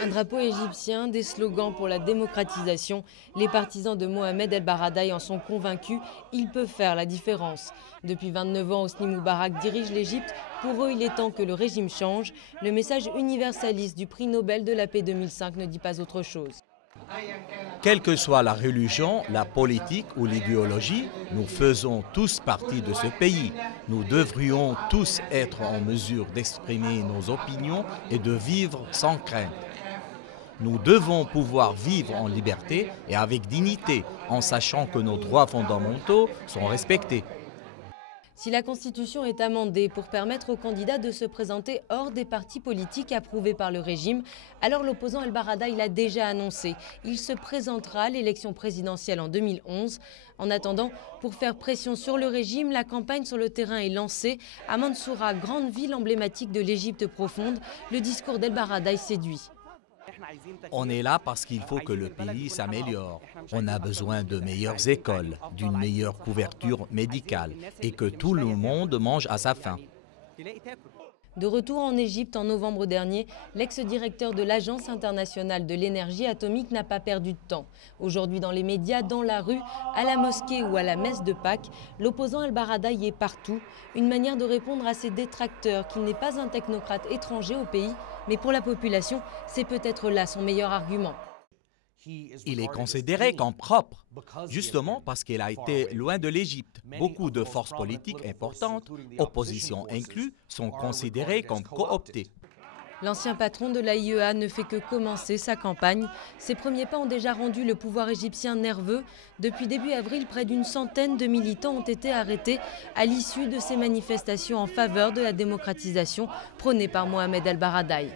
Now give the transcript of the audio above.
Un drapeau égyptien, des slogans pour la démocratisation. Les partisans de Mohamed El Baradei en sont convaincus, il peut faire la différence. Depuis 29 ans, Hosni Moubarak dirige l'Égypte. Pour eux, il est temps que le régime change. Le message universaliste du prix Nobel de la paix 2005 ne dit pas autre chose. Quelle que soit la religion, la politique ou l'idéologie, nous faisons tous partie de ce pays. Nous devrions tous être en mesure d'exprimer nos opinions et de vivre sans crainte. Nous devons pouvoir vivre en liberté et avec dignité, en sachant que nos droits fondamentaux sont respectés. Si la Constitution est amendée pour permettre aux candidats de se présenter hors des partis politiques approuvés par le régime, alors l'opposant El Baradei l'a déjà annoncé. Il se présentera à l'élection présidentielle en 2011. En attendant, pour faire pression sur le régime, la campagne sur le terrain est lancée. À Mansoura, grande ville emblématique de l'Égypte profonde, le discours d'El Baradei séduit. On est là parce qu'il faut que le pays s'améliore. On a besoin de meilleures écoles, d'une meilleure couverture médicale et que tout le monde mange à sa faim. De retour en Égypte en novembre dernier, l'ex-directeur de l'Agence internationale de l'énergie atomique n'a pas perdu de temps. Aujourd'hui dans les médias, dans la rue, à la mosquée ou à la messe de Pâques, l'opposant El Baradei est partout. Une manière de répondre à ses détracteurs qu'il n'est pas un technocrate étranger au pays, mais pour la population, c'est peut-être là son meilleur argument. Il est considéré comme propre, justement parce qu'il a été loin de l'Égypte. Beaucoup de forces politiques importantes, opposition inclus, sont considérées comme cooptées. L'ancien patron de l'AIEA ne fait que commencer sa campagne. Ses premiers pas ont déjà rendu le pouvoir égyptien nerveux. Depuis début avril, près d'une centaine de militants ont été arrêtés à l'issue de ces manifestations en faveur de la démocratisation prônée par Mohamed El Baradei.